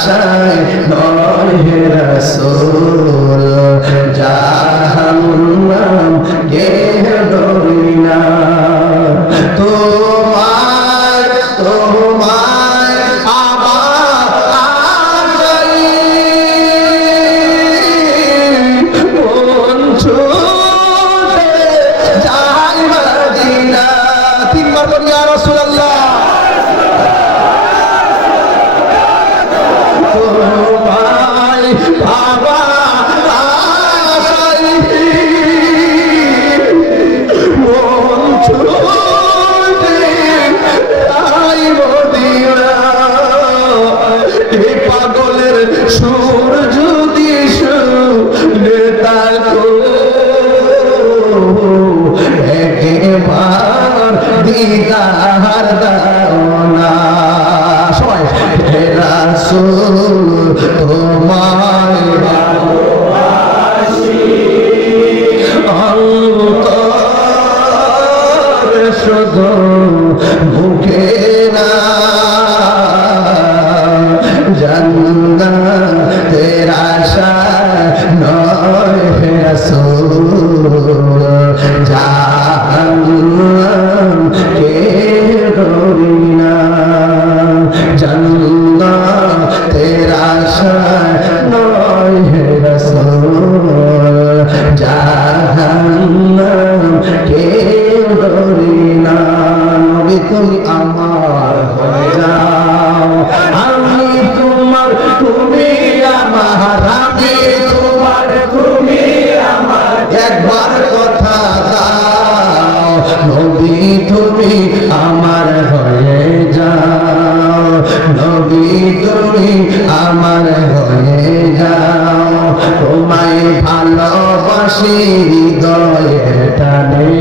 আশায় নয় হে রাসূল জাহান্নাম কে ডরি না তোমার আবার আশাই মন ছুটে যায় মদিনা তিনবার বলি ইয়া রাসূলুল্লাহ বাবা আশাই মন ছুটে যায় মদিনা এই পাগলের সুর যদি শুনে থাকো একবার দিদার দাও না সবাই হে রাসূল তোমায় ভালোবাসি অন্তরে শুধু মুখে না জান্নাতের আশায় নয় হে রাসূল জাহান্নাম কে ডরি না জান্নাতের আশায় নয় হে রাসূল জাহান্নাম কে ডরি না নবী তুমি আমার হয়ে যাও আমি তোমার তুমি আমার আমি তোমার তুমি আমার একবার কথা দাও নবী তুমি আমার হয়ে যাও নবী তুমি আমার হয়ে যাও তোমায় ভালোবাসি হৃদয়ে টানে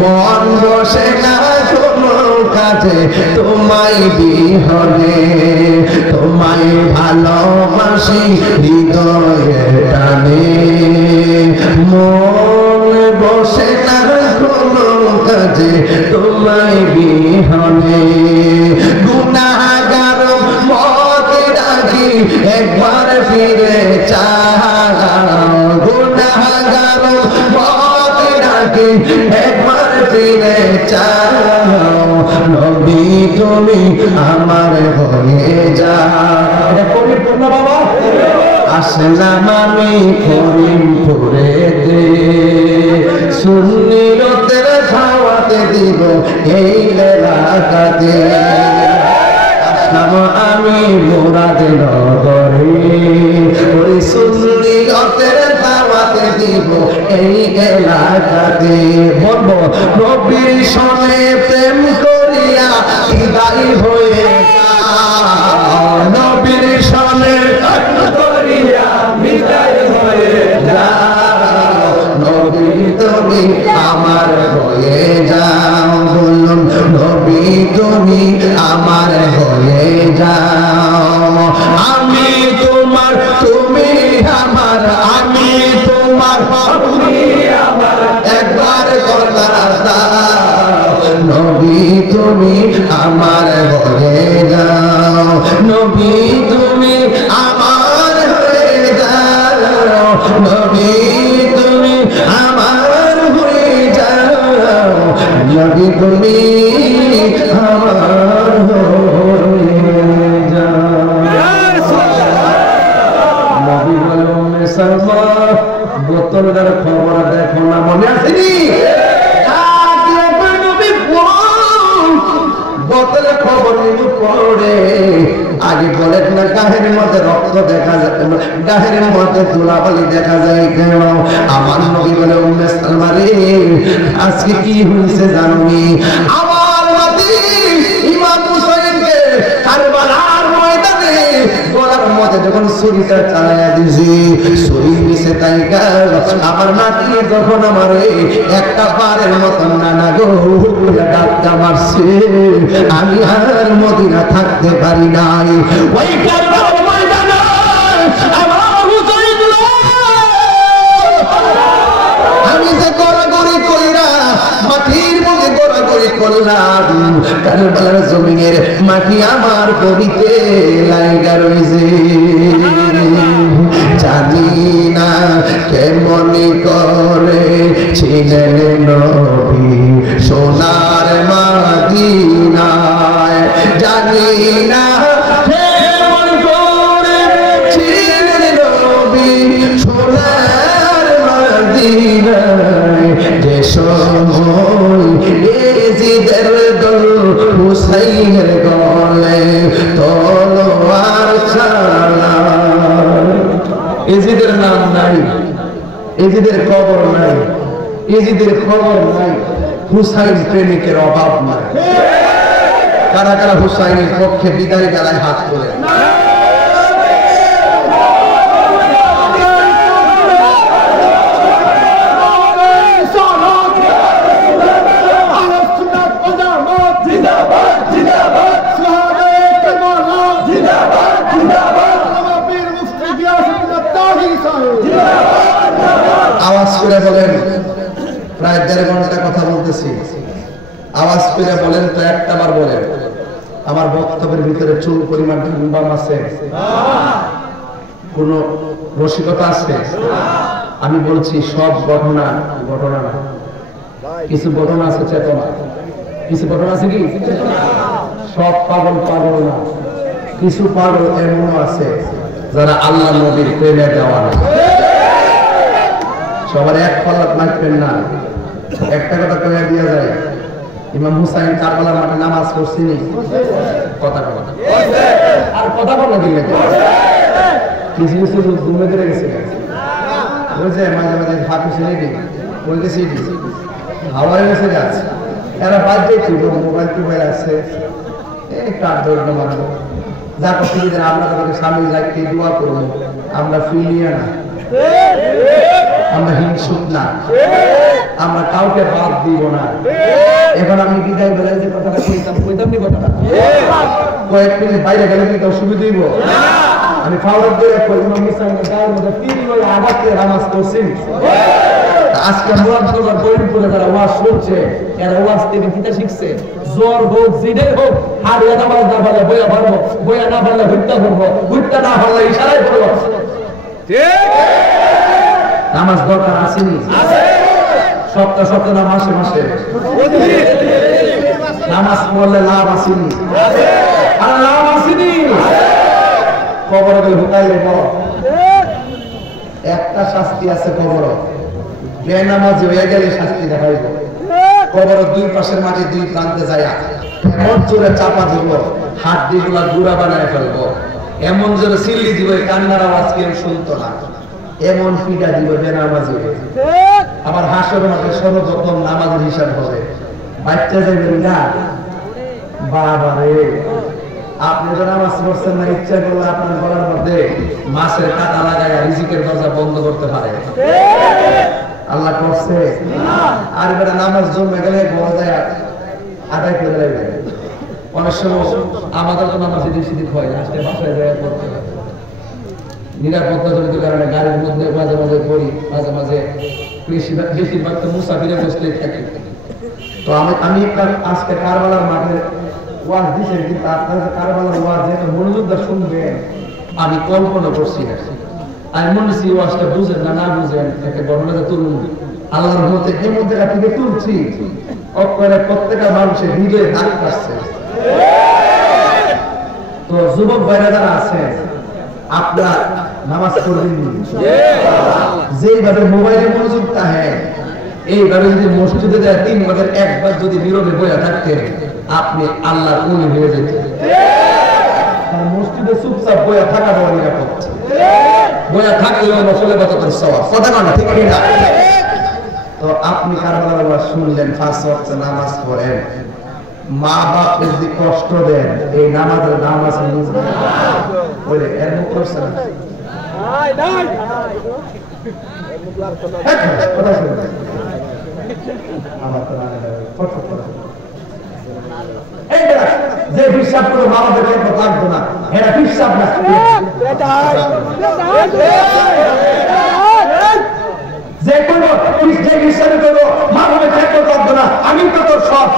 মন বসে না কোনো কাজে তোমায় বিহনে তোমায় ভালোবাসি হৃদয়ে টানে মন বসে না কোনো কাজে তোমায় বিহনে গুনাহগার মত ডাকি একবার ফিরে চাও গুনাহগার মত ডাকি একবার ফিরে চাও নবী তুমি আমার হয়ে যাও এটা পরিপূর্ণ বাবা আসলাম আমি করিমপুরেতে সুন্নিয়তের খাওয়াতে দিব এই এলাকাতে আসলাম আমি মুরাদনগরে ওই সুন্নিয়তের খাওয়াতে দিব এই এলাকাতে বলবো নবীর সঙ্গে প্রেম করিয়া বিদায় হয়ে যাও নবীর সঙ্গে করিয়া বিদায় হয়ে যাও নবী তুমি আমার হয়ে যাও বলুন নবী তুমি আমার হয়ে যাও আমি তোমার তুমি আমার আমি তোমার তুমি আমার একবার কথা দাও নবী তুমি আমার হয়ে যাও নবী তুমি আমার হয়ে যাও নবী তুমি আমার হয়ে যাও নবী তুমি আমার হয়ে যাও নবী বলো মেসালমা বোতলটার খবর দেখো না মনে আসেনি বোতলের খবর কিন্তু পড়ে আগে বলেন না গাহের মধ্যে রক্ত দেখা যায় গাহের মধ্যে ধুলাবালি দেখা যায় কেন আমার নবী বলে উম্মে সালমা রে আজকে কি হয়েছে জানি আমার নাতি ইমাম হুসাইনকে কারবালার ময়দানে গলার মধ্যে যখন ছুরিটা চালায়া দিছি ছুরি নিচে তাইকা আমার নাতি যখন আমারে একটা বারের মতন নানা গো ডাক্তার মারছে আমি আর মদিনা থাকতে পারি নাই ওই কারবালার ময়দানে আমার হুসাইন আমি যে গড়াগড়ি কইরা মাটির মধ্যে গড়াগড়ি তৈরি করলাম, কারবালার জমিনের মাটি আমার কবিতে লাইগা রইছে। জানি না কেমন করে ছিলেন নবী সোনার মদিনায়, জানি না কেমন করে ছিলেন নবী সোনার মদিনায়, যে সময় এজিদের দল হুসাইনের গলে তলোয়ার চালায়। এজিদের নাম নাই, এজিদের কবর নাই, এজিদের খবর নাই, হুসাইন প্রেমিকের অভাব নাই। কারা কারা হুসাইনের পক্ষে বিদায় বেলায় হাত তোলে? আওয়াজ করে বলেন, প্রায় 1.5 ঘন্টা কথা বলতেছি, আওয়াজ করে বলেন তো একটা বার বলেন, আমার বক্তব্যের ভিতরে চুল পরিমাণ ঘুমবাম আছে? কোন রসিকতা আছে? আমি বলছি সব ঘটনা ঘটনা না, কিছু ঘটনা আছে চেতনা, কিছু ঘটনা আছে কি সব পাগল পাগল না, কিছু পাগল এমনও আছে যারা আল্লাহ নবীর প্রেমে দেওয়া না। সবার এক পাল্লাত মারবেন না। একটা কথা কয়ে দিয়া যায়, ইমাম হুসাইন কারবালার মাঠে নামাজ পড়ছিনি? কথা কথা আর কথা বলা দিলে কিছু কিছু ঘুমে ফিরে গেছে, বুঝছে মাঝে মাঝে হাঁটু ছেড়ে দিই বলতেছি হাওয়ায় গেছে গাছ, এরা বাদ দিয়েছি মোবাইল টোবাইল আছে একটু আগ্রহ মানবো যা করতে আমরা তাদেরকে স্বামী যাইতে দোয়া করবো, আমরা ফিরিয়ে না, আমরা হিংসুক না, আমরা কাউকে বাদ দিব না। এখন আমি বিদায় বেলায় যে কথাটা কইতাম নি কথাটা কয়েক মিনিট বাইরে গেলে কি কেউ সুবিধা দিব? আমি ফাওয়ার দিয়ে ইমাম হুসাইনের গায়ের মধ্যে 3 ওই আঘাত দিয়ে নামাজ পড়ছি। আজকে মুরাদনগর ফরিদপুরে যারা ওয়াজ শুনছে, এরা ওয়াজ থেকে কিতা শিখছে? জ্বর হোক জিডে হোক আর এটা নামাজ না পারলে বইয়া পারবো, বইয়া না পারলে হুট্টা করবো, হুট্টা না পারলে ইশারায় করবো। নামাজ দরকার আসেনি? সপ্তাহ সপ্তাহ না মাসে মাসে নামাজ পড়লে লাভ আসেনি? আর লাভ আসেনি? কবর গেলে ঢুকাইলে একটা শাস্তি আছে, কবর বেনামাজি হয়ে গেলে শাস্তি দেখাইব। কবর 2 পাশের মাঝে 2 প্রান্তে যায় এমন জোরে চাপা দিব, হাড্ডি গুলা গুড়া বানায় ফেলবো, এমন জোরে সিল্লি দিব কান্নার আওয়াজ কেউ শুনতো না, এমন পিটা দিব বেনামাজি। আবার হাসর মাঠে সর্বপ্রথম নামাজের হিসাব হবে, বাচ্চা যাবেন না বাবা রে, আপনি তো নামাজ পড়ছেন না, ইচ্ছা করলে আপনার গলার মধ্যে মাছের কাঁটা লাগায় রিজিকের দরজা বন্ধ করতে পারে। আল্লাহ করছে? আর এবারে নামাজ জমে গেলে বলা যায় আদায় করে লাগবে। অনেক সময় আমাদের তো নামাজ সিদিক হয়, আজকে বাসায় যায় পড়তে হবে, নিরাপত্তা জনিত কারণে গাড়ির মধ্যে মাঝে মাঝে পড়ি, মাঝে মাঝে বেশিরভাগ তো মুসাফিরে বসলেই থাকি। তো আমি আজকে কারবালার মাঠে ওয়াজ দিচ্ছেন, কিন্তু আপনারা কারবালার ওয়াজ যেটা মনোযোগটা শুনবেন আমি কল্পনা করছি না। আমি মনে হচ্ছি ওয়াজটা বুঝেন না না বুঝেন একটা ঘটনাটা তুলুন, আল্লাহর মধ্যে এই মধ্যে থেকে তুলছি, অক্ষরে প্রত্যেকটা মানুষের হৃদয়ে দাগ কাটছে। তো যুবক ভাইরা যারা আছে আপনার নামাজ পড়বেন যেইভাবে মোবাইলে মনোযোগ থাকে, এইভাবে যদি মসজিদে যায় 3 ভাগের 1 ভাগ যদি নীরবে বইয়া থাকতেন আপনি আল্লাহর ওলি হয়ে যেতেন। মসজিদে চুপচাপ বইয়া থাকা বড় নিরাপদ, বইয়া থাকলেও নফলে বাতাতের সওয়াব, কথা না ঠিক না? তো আপনি কারবালার ওয়াজ শুনলেন, 5 ওয়াক্ত নামাজ পড়েন, মা বাপ যদি কষ্ট দেন এই নামাজের নাম আছে বলে এর মুখ করছে না যে হিসাব করে মা বাপের লাগতো না, এটা হিসাব না। যে কোনো যে হিসাবে করবো মা বাপের লাগতো না, আমি তো তোর সব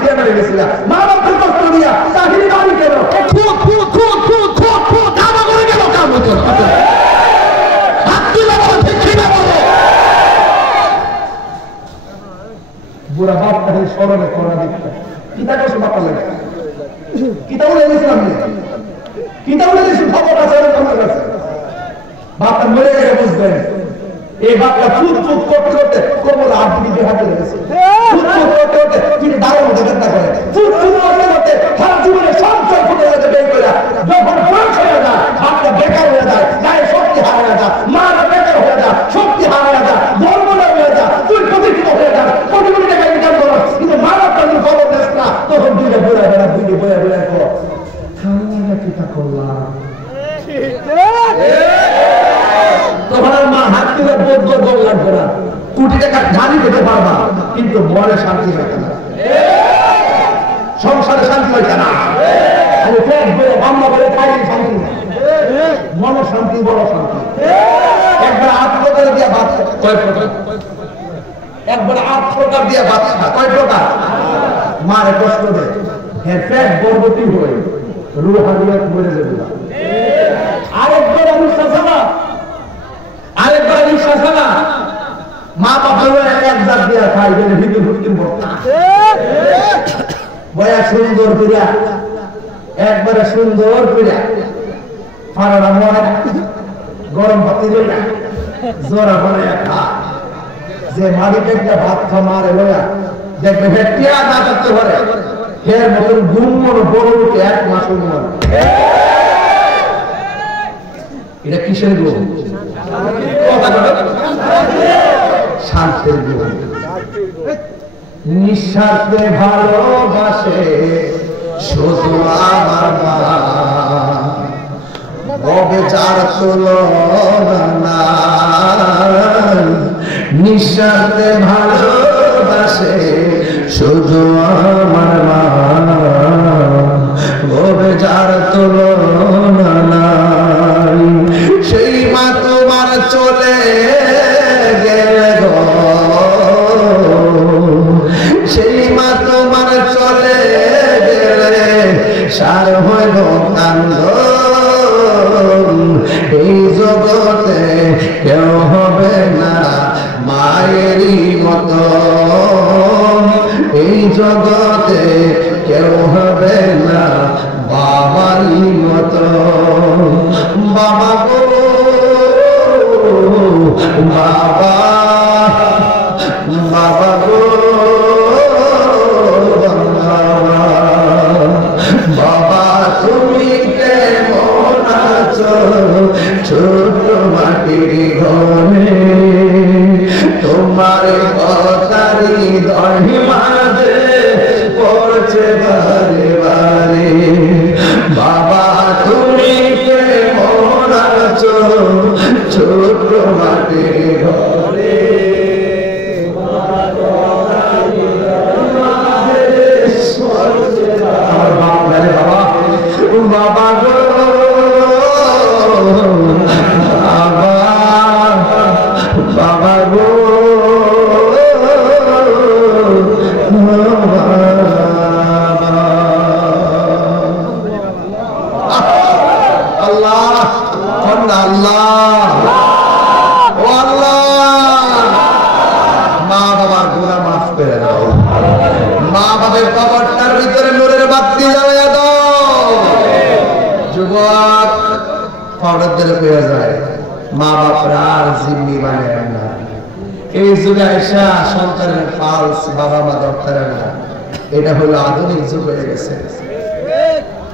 ফাঁসিয়া মেরে গেছিলাম মা বাপকে কষ্ট দিয়া চাকরি বাড়ি কেন কামা করে গেল কাম হতো বুড়া বাপ তাহলে স্মরণে করা দিচ্ছে কিতা করছো বাপার লাগে কিতা বলে এনেছিলাম কিতা বলে দিয়েছি খবর আছে তোমার কাছে বাপটা মরে গেলে বুঝবেন এই বাপটা চুপ চুপ করতে করতে কোমর হাত দিকে হাতে লেগেছে চুপ চুপ করতে করতে তিনি দাঁড়ার মধ্যে চেষ্টা করে চুপ চুপ করতে করতে সারা জীবনে সঞ্চয় ফুটে গেছে বের করে যখন বয়স হয়ে যায় হাতটা বেকার হয়ে যায় গায়ে শক্তি হারিয়ে যায় মারা বেকার হয়ে যায় শক্তি হারিয়ে যায় গর্বনা হয়ে যায় তুই প্রতিষ্ঠিত হয়ে যায় কোটি কোটি টাকা ইনকাম করো কিন্তু মারা প্রাণী খবর দেশ না তখন দুইটা বয়ে বেড়া দুইটা বয়ে বেড়া করো খাওয়া কিতা করলাম তোমার মা হাত তুলে বোধ গোল লাগবে না কোটি টাকা জানি পেতে পারবা কিন্তু মনে শান্তি পাইতে না সংসারে শান্তি পাইতে না বাংলা বলে খাই শান্তি মন শান্তি বড় শান্তি একবার 8 প্রকার দিয়া ভাত কয় প্রকার একবার 8 প্রকার দিয়া ভাত কয় প্রকার মারে প্রশ্ন দে হ্যাঁ পেট গর্ভবতী হয়ে রুহানিয়ত মরে যাবে না আরেকবার মা বাবা এক জাত দিয়া খাই গেলে ভিতরে ঢুকিম বয়া সুন্দর করিয়া একবারে সুন্দর করিয়া ফাড়া মরা গরম ভাতি লইয়া জোরা বানাইয়া খা যে মালিকে একটা ভাত খা মারে লইয়া দেখবে ভেটিয়া না করতে পারে এর মতন গুমর বড় উঠে 1 মাস উমর এটা কিসের গুণ শান্তির গুণ নিঃশ্বাসে ভালোবাসে শুধু আমার মা ববে যার তুলনা নিঃশ্বাসে ভালোবাসে শুধু আমার মা ববে যার তুলনা সেই মা তোমার চলে গেলে গো সেই মা তোমার চলে গেলে সার হইল কান্দ এই জগতে কেউ হবে না মায়েরই মতো এই জগতে কেউ হবে না বাবারই মতো বাবা গো বাবা বাবা গো বাবা তুমি কেমন আছো ছোট মাটির ঘরে তোমার কথারি দহি মাঝে পড়ছে বারে বারে বাবা তুমি কেমন আছো ছোট মাটির ঘরে আমার বাপ বলে বাবা বাবা গো বাবা বাবা গো আল্লাহ আল্লাহ ও আল্লাহ মা বাবার গুনাহ মাফ করে দাও মা বাবার কবরটার ভিতরে নূরের বাতি জ্বালিয়ে দাও যুবক পাউডার পেয়ে যায় মা বাপরা আর জিম্মি বানায় না এই যুগে আইসা সন্তানের পালস বাবা মা দরকার না এটা হলো আধুনিক যুগ হয়ে গেছে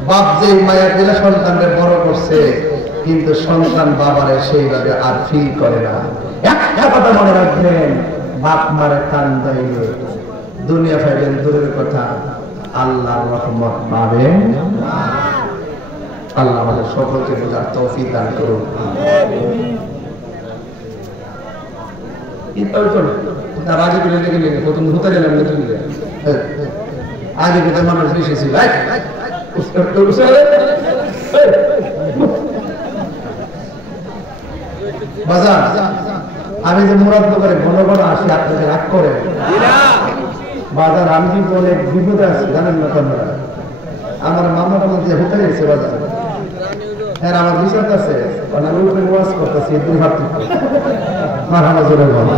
বাপ যে মায়া দিলে সন্তানকে বড় করছে কিন্তু সন্তান বাবারে সেইভাবে আর ফিল করে না একটা কথা মনে রাখবেন বাপ মারে কান দাইলে দুনিয়া পাইবেন দূরের কথা আল্লাহর রহমত পাবেন আল্লাহ আমাদের সকলকে বোঝার তৌফিক দান করুন আগে করে লেগে লেগে প্রথম হতে গেলাম আগে কোথায় মানুষ বেশি ছিল বাজার আমি যে মুরাদ করে ঘন ঘন আসি আপনাকে রাগ করে বাজার আমি কিন্তু অনেক বিপদে আছি, জানেন না আপনারা। আমার মামাটা মধ্যে হোটেলে এসে বাজার, হ্যাঁ আমার বিশ্বাস আছে, আমি উপরে ওয়াজ করতেছি 2 হাত মারানো জোরে বল।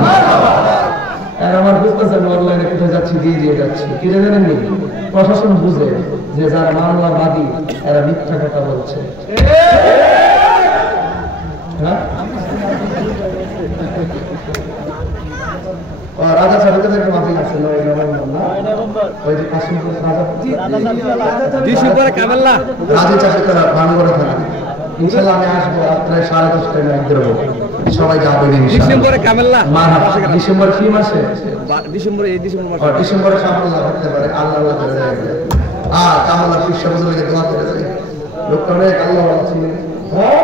আর আমার বুঝতেছে আমি অনলাইনে কোথায় যাচ্ছি, দিয়ে যাচ্ছি, কি জানেননি? প্রশাসন বুঝে যে যারা মামলাবাদী এরা মিথ্যা কথা বলছে। হ্যাঁ রাজা সাহেবের একটা মাহফিল আছে 9 নভেম্বর না, ওই যে কাশিমপুর রাজা চাকরিরা ভাঙড়ে থানা। ইনশাআল্লাহ আমি আসবো প্রায় 10:30 একদের সবাই যাবেন ডিসেম্বরে কামেল্লা। ডিসেম্বর কি মাসে? ডিসেম্বরে এই ডিসেম্বর মাসে। ডিসেম্বরে সামনে করতে পারে আল্লাহ করে যায়। আর কামাল্লা বিশ্ব বুঝলে দোয়া করে যায় লোকটা অনেক আল্লাহ ছিল। হ্যাঁ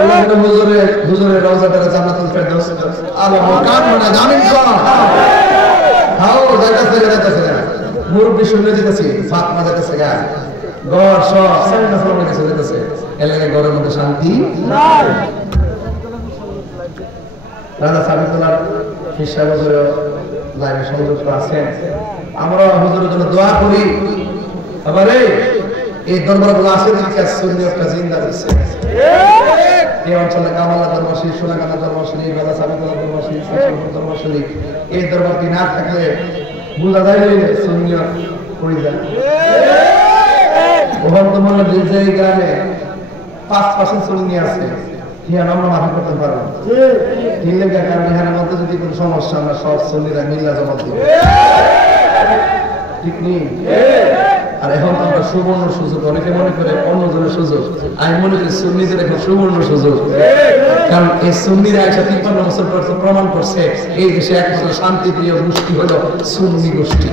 আল্লাহ হুজুরে রওজাটারে জান্নাতুল ফেরদৌস আল্লাহ কান মানে আমিন কর। হাও যাইতাছে মুরব্বি শুনে যেতেছি ফাতমা যেতেছে গা ঘর সব সাইনা ফরমে কাছে যেতেছে এলাকা ঘরের মধ্যে শান্তি নাই। রাজা সাবিতুল্লাহ ফিরসা হুজুরের লাইভে সংযুক্ত আছেন, আমরা হুজুরের জন্য দোয়া করি। আবার এই দরবারগুলো আছে দেখে সুন্নিয়তটা জিন্দা হচ্ছে। এই অঞ্চলে কামাল্লা দরবারশী, সোনাকান্দা দরবারশী, রাজা সাবিতুল্লাহ দরবারশী, দরবারশী, এই দরবারটি না থাকলে বোঝা যায় সুন্নিয়ত পড়ে যায়। ওখান তো মনে হয় যে গ্রামে 5% সুন্নি আছে, আমরা মাফি করতে পারবো কারণ মধ্যে যদি কোনো সমস্যা আমরা সব সুন্নিরা মিল্লা জবাব দিব, ঠিক নেই? আর এখন তো আমরা সুবর্ণ সুযোগ, অনেকে মনে করে অন্যজনের সুযোগ, আমি মনে করি সুন্নিদের এখন সুবর্ণ সুযোগ। কারণ এই সুন্নিরা 53 বছর পর প্রমাণ করছে এই দেশে একমাত্র শান্তিপ্রিয় গোষ্ঠী হলো সুন্নি গোষ্ঠী।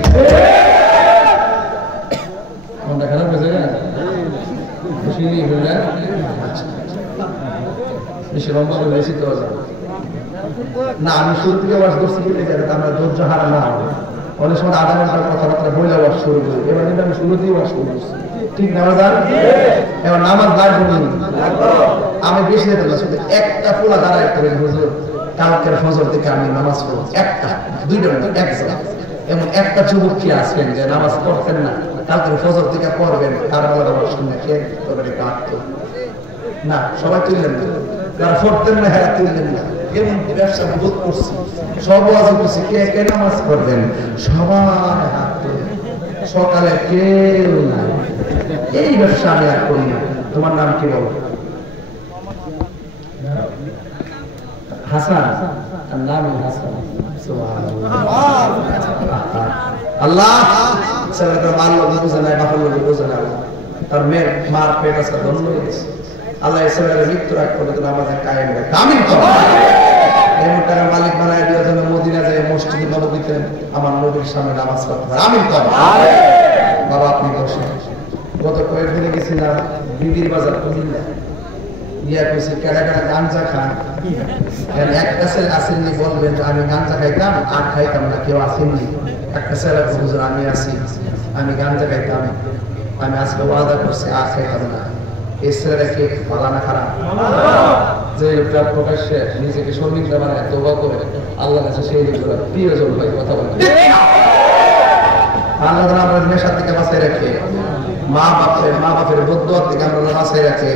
মনটা খারাপ হয়েছে না? খুশি নেই বলে বেশি লম্বা করে বেশি তো না। আমি শুরু থেকে ওয়াজ করছি কি আমরা ধৈর্য হারা না হবে। অনেক সময় আধা ঘন্টার কথাবার্তা বইলে ওয়াজ শুরু করি, এবার কিন্তু আমি শুরুতেই ওয়াজ শুরু করছি, ঠিক না? এবার নামাজ লাগবে না, আমি বেশি যেতে না, শুধু একটা পোলা দাঁড়ায় করেন হুজুর কালকের ফজর থেকে আমি নামাজ পড়ব, একটা 2টা মিনিট একসাথে। এমন একটা যুবক কি আছেন যে নামাজ পড়তেন না, কালকের ফজর থেকে পড়বেন, তার আলাদা শুনে খেয়ে তবে কাঁদত না, সবাই তুললেন না, যারা পড়তেন না হ্যাঁ তুললেন না। এমন ব্যবসা বোধ করছি, সব ওয়াজ করছি, কে কে নামাজ পড়বেন, সবাই হাত তুলে, সকালে কেউ নাই। এই ব্যবসা আমি আর করি না। তোমার নাম কি বলো? হাসান, নাম হাসান। আল্লাহ ছেলেটা মার লোক বুঝে নাই, বাপের লোক বুঝে না, তার মেয়ের মার পেট আছে ধন্য হয়ে গেছে। আল্লাহ এই ছেলের মৃত্যু রাখ করে তুমি আমাদের কায়েম রাখ, আমিন কর। এমন টাকা মালিক বানায় দেওয়ার জন্য মদিনা যায় মসজিদে নববীতে আমার নবীর সামনে নামাজ পড়তে পারে, আমিন কর। বাবা আপনি বসে, গত কয়েকদিনে গেছিলাম বিবির বাজার কুমিল্লা, ইয়া কইছে কেডা কেডা গাঞ্জা খান, একটা ছেলে আসেননি বলবেন আমি গাঞ্জা খাইতাম আর খাইতাম না, কেউ আসেননি। একটা ছেলে হুজুর আমি আছি, আমি গাঞ্জা খাইতাম, আমি আজকে ওয়াদা করছি আর খাইতাম না। এই ছেলেরা কি ভালো না খারাপ? যে লোকটা প্রকাশ্যে নিজেকে শর্মিন্দা বানায় তওবা করে আল্লাহর কাছে সেই লোকটা প্রিয়জন ভাই কথা বলে। আল্লাহ তাআলা আমাদের নেশা থেকে বাঁচায় রাখে, মা বাপের বদদুয়া থেকে আমরা বাঁচায় রাখে,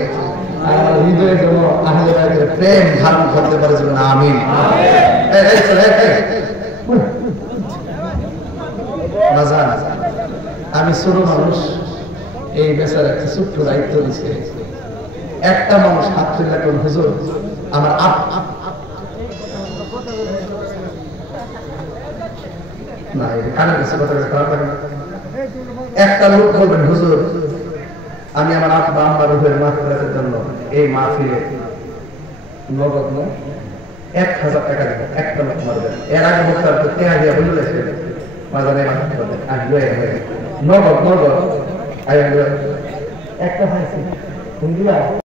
আর হৃদয়ে যেন আহলে বাইতের প্রেম ধারণ করতে পারে যেন, আমিন। আমি ছোট মানুষ, এই বেচার একটা ছোট্ট দায়িত্ব দিচ্ছে। একটা মানুষ হাত তুলে রাখুন হুজুর আমার না কানে কাছে কথা খারাপ লাগে। একটা লোক বলবেন হুজুর আমি আমার আব্বা আম্মার রূহের মাগফিরাতের জন্য এই মাহফিলে নগদ 1000 টাকা দেবেন, একটা লোক মারবেন। এর আগে বক্তার তো টেহা দিয়া বলে গেছে বাজারে নগদ একটা হয়েছে